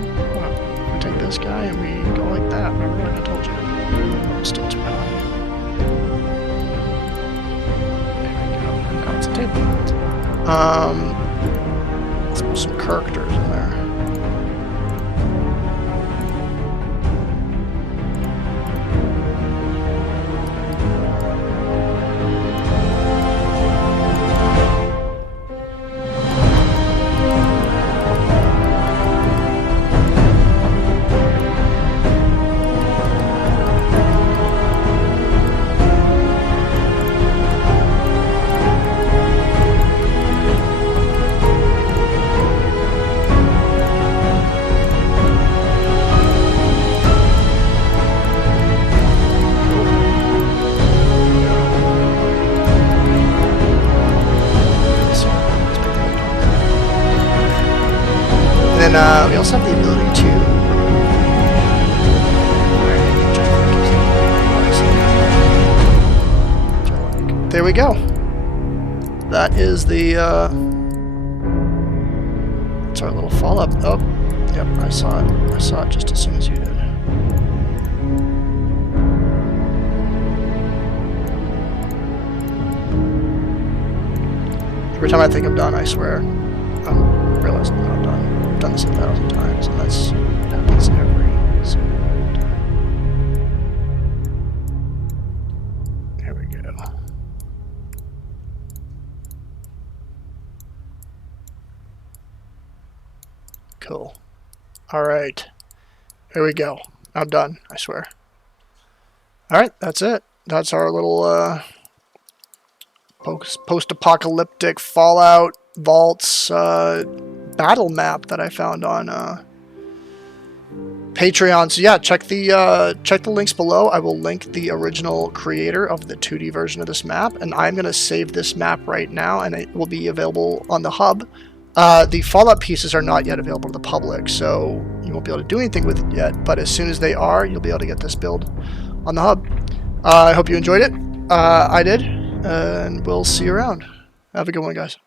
We take this guy and we go like that. Remember, like I told you. Still too high. There we go. And now it's a table. Let's put some characters in there. And then we also have the ability to... There we go. That is the... It's our little Fallout... Oh, yep, I saw it. I saw it just as soon as you did. Every time I think I'm done, I swear, I'm realizing I'm not done. I've done this 1,000 times, and that's happens every single time. Here we go. Cool. All right. Here we go. I'm done, I swear. All right, that's it. That's our little post-apocalyptic Fallout Vaults battle map that I found on Patreon. So yeah, check the links below. I will link the original creator of the 2D version of this map, and I'm going to save this map right now, and it will be available on the hub. The Fallout pieces are not yet available to the public, so you won't be able to do anything with it yet, but as soon as they are, you'll be able to get this build on the hub. I hope you enjoyed it. I did, and we'll see you around. Have a good one, guys.